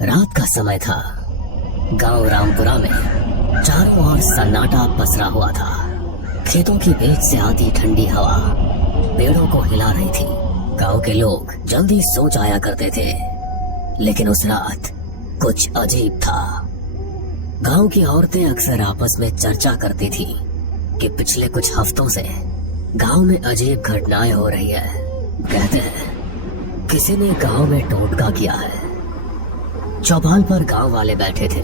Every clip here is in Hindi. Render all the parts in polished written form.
रात का समय था। गांव रामपुरा में चारों ओर सन्नाटा पसरा हुआ था। खेतों के बीच से आती ठंडी हवा पेड़ों को हिला रही थी। गांव के लोग जल्दी सो जाया करते थे, लेकिन उस रात कुछ अजीब था। गांव की औरतें अक्सर आपस में चर्चा करती थी कि पिछले कुछ हफ्तों से गांव में अजीब घटनाएं हो रही है। कहते हैं किसी ने गांव में टोटका किया है। चौपाल पर गांव वाले बैठे थे।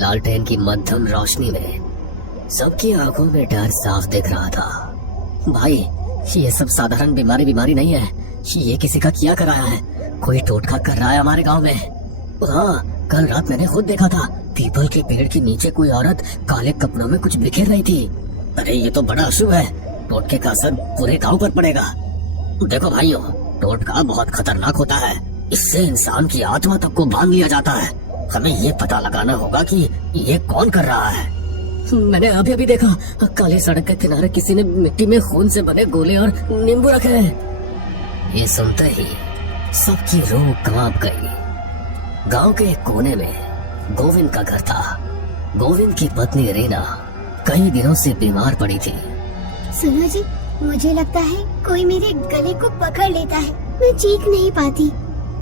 लालटेन की मध्यम रोशनी में सबकी आंखों में डर साफ दिख रहा था। भाई, ये सब साधारण बीमारी नहीं है। ये किसी का किया कराया है। कोई टोटका कर रहा है हमारे गांव में। हाँ, कल रात मैंने खुद देखा था। पीपल के पेड़ के नीचे कोई औरत काले कपड़ों में कुछ बिखेर रही थी। अरे ये तो बड़ा अशुभ है। टोटके का असर पूरे गांव पर पड़ेगा। देखो भाइयों, टोटका बहुत खतरनाक होता है। इससे इंसान की आत्मा तक को बांध लिया जाता है। हमें ये पता लगाना होगा कि ये कौन कर रहा है। मैंने अभी देखा, काली सड़क के किनारे किसी ने मिट्टी में खून से बने गोले और नींबू रखे हैं। ये सुनते ही सबकी रूह कांप गई। गांव के एक कोने में गोविंद का घर था। गोविंद की पत्नी रीना कई दिनों से बीमार पड़ी थी। सुनो जी, मुझे लगता है कोई मेरे गले को पकड़ लेता है। मैं चीख नहीं पाती।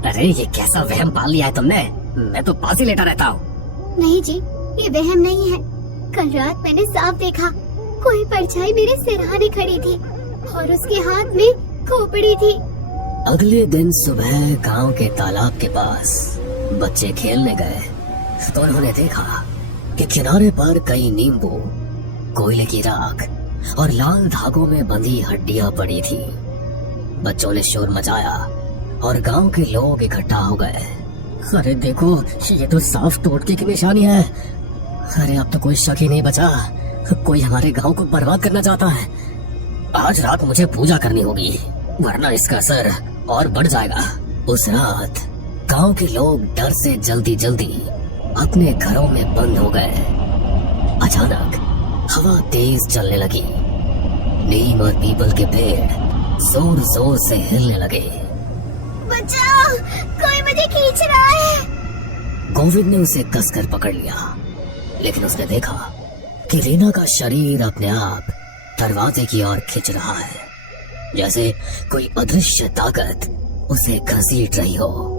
अरे ये कैसा वहम पाल लिया है तुमने? मैं तो पास ही लेटा रहता हूँ। नहीं जी, ये वहम नहीं है। कल रात मैंने साफ देखा, कोई परछाई मेरे सिरहाने खड़ी थी और उसके हाथ में खोपड़ी थी। अगले दिन सुबह गांव के तालाब के पास बच्चे खेलने गए तो उन्होंने देखा कि किनारे पर कई नींबू, कोयले की राख और लाल धागों में बंधी हड्डियां पड़ी थी। बच्चों ने शोर मचाया और गांव के लोग इकट्ठा हो गए। अरे देखो, ये तो साफ टोटके की निशानी है। अरे अब तो कोई शक ही नहीं बचा। कोई हमारे गांव को बर्बाद करना चाहता है। आज रात मुझे पूजा करनी होगी, वरना इसका असर और बढ़ जाएगा। उस रात गांव के लोग डर से जल्दी जल्दी अपने घरों में बंद हो गए। अचानक हवा तेज चलने लगी। नीम और पीपल के पेड़ जोर जोर से हिलने लगे। बचाओ, कोई मुझे खींच रहा है। गोविंद ने उसे कसकर पकड़ लिया, लेकिन उसने देखा कि रीना का शरीर अपने आप दरवाजे की ओर खिंच रहा है, जैसे कोई अदृश्य ताकत उसे घसीट रही हो।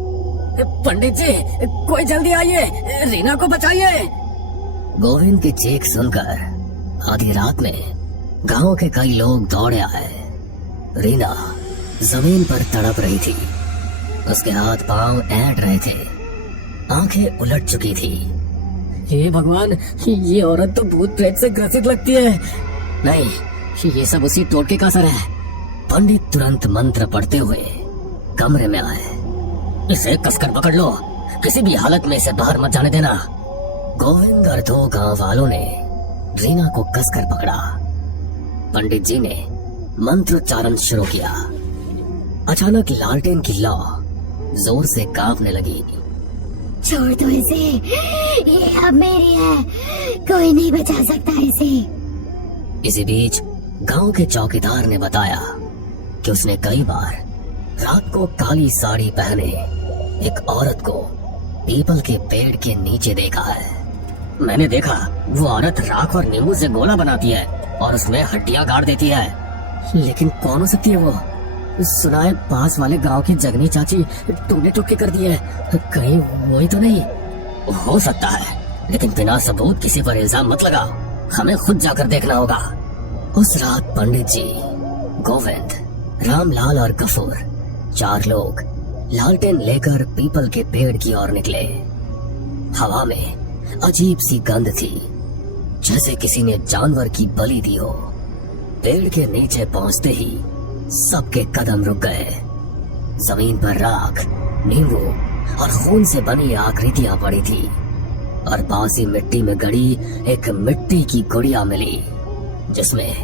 पंडित जी, कोई जल्दी आइए, रीना को बचाइए। गोविंद की चीख सुनकर आधी रात में गांव के कई लोग दौड़े आए। रीना जमीन पर तड़प रही थी। उसके हाथ पांव ऐंठ रहे थे, आंखें उलट चुकी थी। हे भगवान, ये औरत तो भूत प्रेत से ग्रसित लगती है। नहीं, ये सब उसी टोटके का असर है। पंडित तुरंत मंत्र पढ़ते हुए कमरे में आए। इसे कसकर पकड़ लो, किसी भी हालत में इसे बाहर मत जाने देना। गोविंद और दो गांव वालों ने रीना को कसकर पकड़ा। पंडित जी ने मंत्रोच्चारण शुरू किया। अचानक लालटेन की लौ जोर से कांपने लगी। छोड़ दो इसे, ये अब मेरी है, कोई नहीं बचा सकता इसे। इसी बीच गांव के चौकीदार ने बताया कि उसने कई बार रात को काली साड़ी पहने एक औरत को पीपल के पेड़ के नीचे देखा है। मैंने देखा, वो औरत राख और नींबू से गोला बनाती है और उसमें हड्डियां गाड़ देती है। लेकिन कौन हो सकती है वो? सुना है पास वाले गांव की जगनी चाची टूने टुक्के कर दिए। कहीं वही तो नहीं? हो सकता है, लेकिन बिना सबूत किसी पर इल्जाम मत लगाओ। हमें खुद जाकर देखना होगा। उस रात पंडित जी, गोविंद, रामलाल और गफूर, चार लोग लालटेन लेकर पीपल के पेड़ की ओर निकले। हवा में अजीब सी गंध थी, जैसे किसी ने जानवर की बलि दी हो। पेड़ के नीचे पहुंचते ही सबके कदम रुक गए। जमीन पर राख, नींबू और खून से बनी आकृतियां पड़ी थी और बासी मिट्टी में गड़ी एक मिट्टी की गुड़िया मिली, जिसमें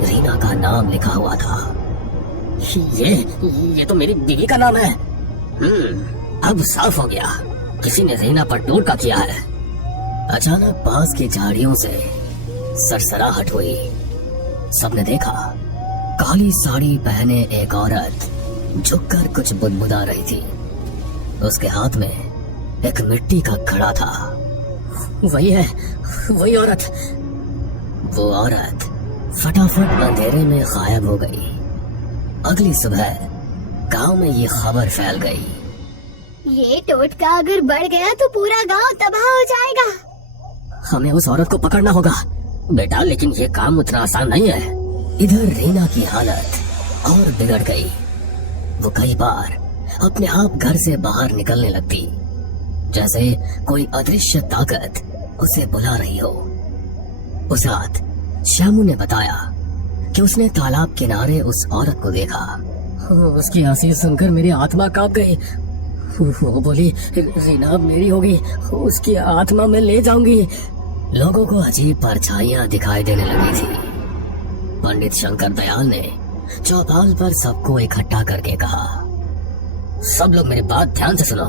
रीना का नाम लिखा हुआ था। ये तो मेरी बीवी का नाम है। अब साफ हो गया, किसी ने रीना पर टोटका किया है। अचानक पास की झाड़ियों से सरसराहट हुई। सबने देखा, काली साड़ी पहने एक औरत झुककर कुछ बुदबुदा रही थी। उसके हाथ में एक मिट्टी का घड़ा था। वही है, वही औरत। वो औरत फटाफट अंधेरे में गायब हो गई। अगली सुबह गांव में ये खबर फैल गई। ये टोटका अगर बढ़ गया तो पूरा गांव तबाह हो जाएगा। हमें उस औरत को पकड़ना होगा बेटा, लेकिन ये काम उतना आसान नहीं है। इधर रीना की हालत और बिगड़ गई। वो कई बार अपने आप घर से बाहर निकलने लगती, जैसे कोई अदृश्य ताकत उसे बुला रही हो। उस रात श्यामू ने बताया कि उसने तालाब किनारे उस औरत को देखा। उसकी हंसी सुनकर मेरी आत्मा कांप गई। वो बोली, रीना मेरी होगी, उसकी आत्मा में ले जाऊंगी। लोगों को अजीब परछाइयां दिखाई देने लगी थी। पंडित शंकर दयाल ने चौपाल पर सबको इकट्ठा करके कहा, सब लोग मेरी बात ध्यान से सुनो।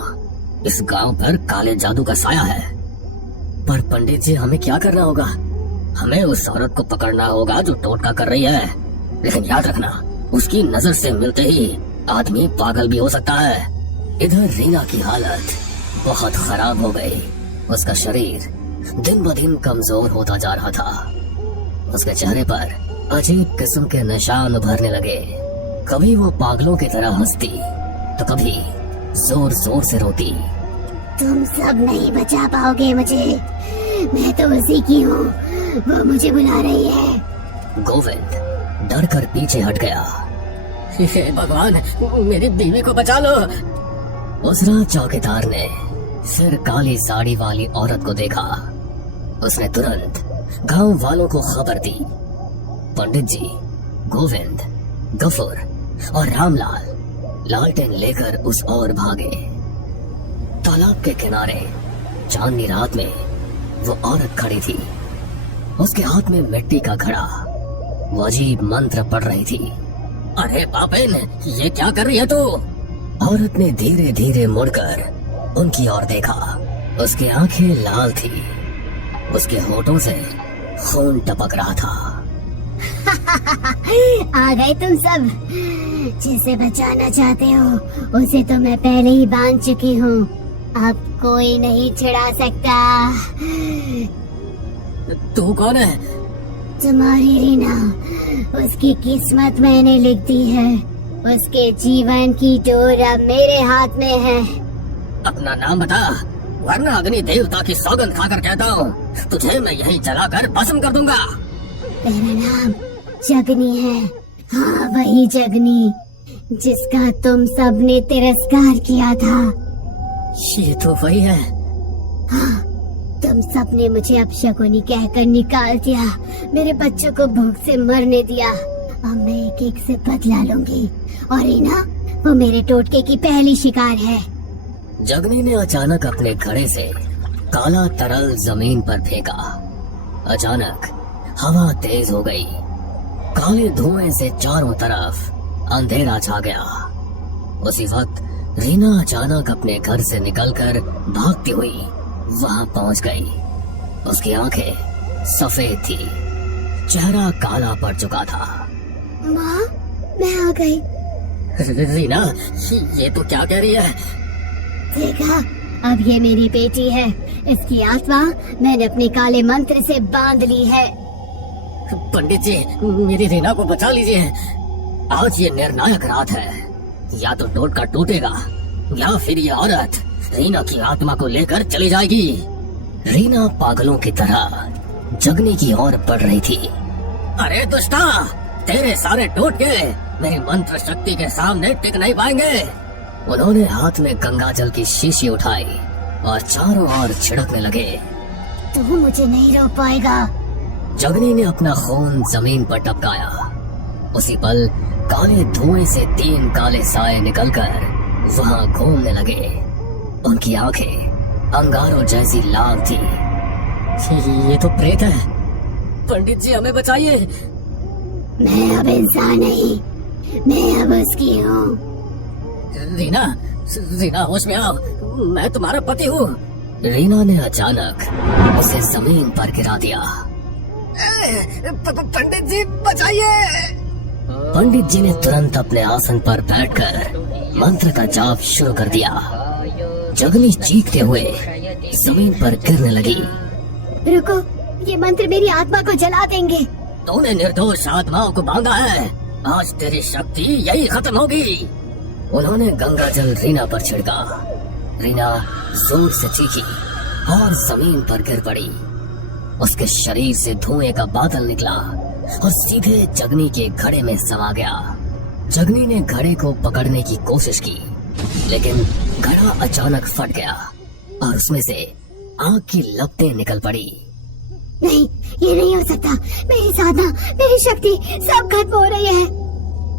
इस गांव पर काले जादू का साया है। पर पंडित जी, हमें क्या करना होगा? हमें उस औरत को पकड़ना होगा जो टोटका कर रही है, लेकिन याद रखना, उसकी नजर से मिलते ही आदमी पागल भी हो सकता है। इधर रीना की हालत बहुत खराब हो गई। उसका शरीर दिन ब दिन कमजोर होता जा रहा था। उसके चेहरे पर अजीब किस्म के निशान उभरने लगे। कभी वो पागलों की तरह हंसती तो कभी जोर जोर से रोती। तुम सब नहीं बचा पाओगे मुझे, मैं तो उसी की हूँ, वो मुझे बुला रही है। गोविंद डर कर पीछे हट गया। हे भगवान, मेरी बीवी को बचा लो। उस रात चौकीदार ने फिर काली साड़ी वाली औरत को देखा। उसने तुरंत गांव वालों को खबर दी। पंडित जी, गोविंद, गफूर और रामलाल लालटेन लेकर उस ओर भागे। तालाब के किनारे चांदनी रात में वो औरत खड़ी थी। उसके हाथ में मिट्टी का घड़ा। वो अजीब मंत्र पढ़ रही थी। अरे पापिन, ये क्या कर रही है तू? औरत ने धीरे धीरे मुड़कर उनकी ओर देखा। उसकी आंखें लाल थी। उसके होठों से खून टपक रहा था। आ गए तुम सब। जिसे बचाना चाहते हो उसे तो मैं पहले ही बांध चुकी हूँ। अब कोई नहीं छिड़ा सकता। तू कौन है? तुम्हारी रीना, उसकी किस्मत मैंने लिख दी है। उसके जीवन की डोर अब मेरे हाथ में है। अपना नाम बता, वरना अग्नि देवता की सौगंध खाकर कहता हूँ, तुझे मैं यहीं जलाकर भस्म कर दूंगा। मेरा नाम जगनी है। हाँ, वही जगनी जिसका तुम सबने तिरस्कार किया था। ये तो वही है। हाँ, तुम सबने मुझे अपशकुनी कहकर निकाल दिया, मेरे बच्चों को भूख से मरने दिया। अब मैं एक एक से बदला लूंगी। और रीना, वो मेरे टोटके की पहली शिकार है। जगनी ने अचानक अपने घड़े से काला तरल जमीन पर फेंका। अचानक हवा तेज हो गई। काले धुएं से चारों तरफ अंधेरा छा गया। उसी वक्त रीना अचानक अपने घर से निकलकर भागती हुई वहां पहुंच गई। उसकी आंखें सफेद थी, चेहरा काला पड़ चुका था। माँ, मैं आ गई। रीना, ये तो क्या कह रही है? देखा, अब ये मेरी बेटी है। इसकी आत्मा मैंने अपने काले मंत्र से बांध ली है। पंडित जी, मेरी रीना को बचा लीजिए। आज ये निर्णायक रात है। या तो टोटका टूटेगा या फिर ये औरत रीना की आत्मा को लेकर चली जाएगी। रीना पागलों की तरह जगनी की ओर बढ़ रही थी। अरे दुष्टा, तेरे सारे टोटके मेरी मंत्र शक्ति के सामने टिक नहीं पाएंगे। उन्होंने हाथ में गंगा जल की शीशी उठाई और चारों ओर छिड़कने लगे। तू मुझे नहीं रोक पाएगा। जगनी ने अपना खून जमीन पर टपकाया। उसी पल काले धुएं से 3 काले साए निकलकर वहां घूमने लगे। उनकी आंखें अंगारों जैसी लाल थी। ये तो प्रेत है। पंडित जी, हमें बचाइए। मैं अब इंसान नहीं, मैं अब उसकी हूँ। रीना, रीना होश में आओ, मैं तुम्हारा पति हूँ। रीना ने अचानक उसे जमीन पर गिरा दिया। पंडित जी, बचाइए। पंडित जी ने तुरंत अपने आसन पर बैठकर मंत्र का जाप शुरू कर दिया। जगनी चीखते हुए जमीन पर गिरने लगी। रुको, ये मंत्र मेरी आत्मा को जला देंगे। तूने निर्दोष आत्माओं को बांधा है, आज तेरी शक्ति यही खत्म होगी। उन्होंने गंगा जल रीना पर छिड़का। रीना जोर से चीखी और जमीन पर गिर पड़ी। उसके शरीर से धुएं का बादल निकला और सीधे जगनी के घड़े में समा गया। जगनी ने घड़े को पकड़ने की कोशिश की, लेकिन घड़ा अचानक फट गया और उसमें से आग की लपटें निकल पड़ी। नहीं, ये नहीं हो सकता। मेरी साधना, मेरी शक्ति सब खत्म हो रही है।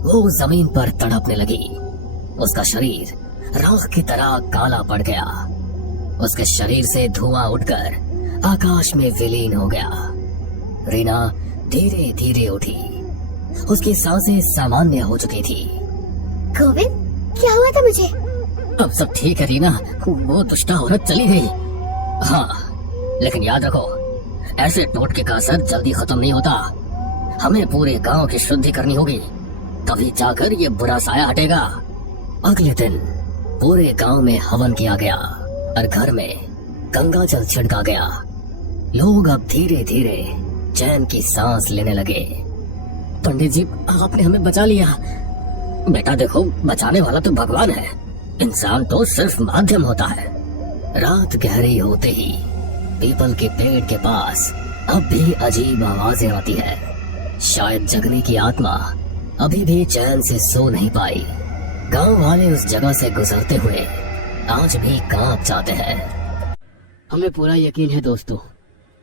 वो जमीन पर तड़पने लगी। उसका शरीर राख की तरह काला पड़ गया। उसके शरीर से धुआं उठकर आकाश में विलीन हो गया। रीना धीरे धीरे उठी। उसकी सांसें सामान्य हो चुकी थी। गोविंद, क्या हुआ था मुझे? अब सब ठीक है रीना, वो दुष्टा औरत चली गई। हाँ, लेकिन याद रखो, ऐसे टोटके का असर जल्दी खत्म नहीं होता। हमें पूरे गांव की शुद्धि करनी होगी, तभी जाकर ये बुरा साया हटेगा। अगले दिन पूरे गांव में हवन किया गया और घर में गंगा जल छिड़का गया। लोग अब धीरे धीरे चैन की सांस लेने लगे। पंडित जी, आपने हमें बचा लिया। बेटा देखो, बचाने वाला तो भगवान है, इंसान तो सिर्फ माध्यम होता है। रात गहरी होते ही पीपल के पेड़ के पास अब भी अजीब आवाजें आती है। शायद जगने की आत्मा अभी भी चैन से सो नहीं पाई। गांव वाले उस जगह से गुजरते हुए आज भी कांप जाते हैं। हमें पूरा यकीन है दोस्तों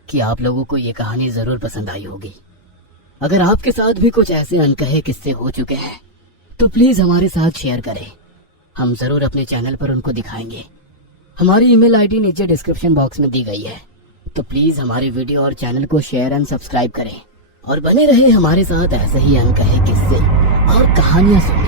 कि आप लोगों को ये कहानी जरूर पसंद आई होगी। अगर आपके साथ भी कुछ ऐसे अनकहे किस्से हो चुके हैं तो प्लीज हमारे साथ शेयर करें। हम जरूर अपने चैनल पर उनको दिखाएंगे। हमारी ईमेल आईडी नीचे डिस्क्रिप्शन बॉक्स में दी गई है, तो प्लीज हमारे वीडियो और चैनल को शेयर एंड सब्सक्राइब करें और बने रहे हमारे साथ ऐसे ही अनकहे किस्से और कहानियां सुनने।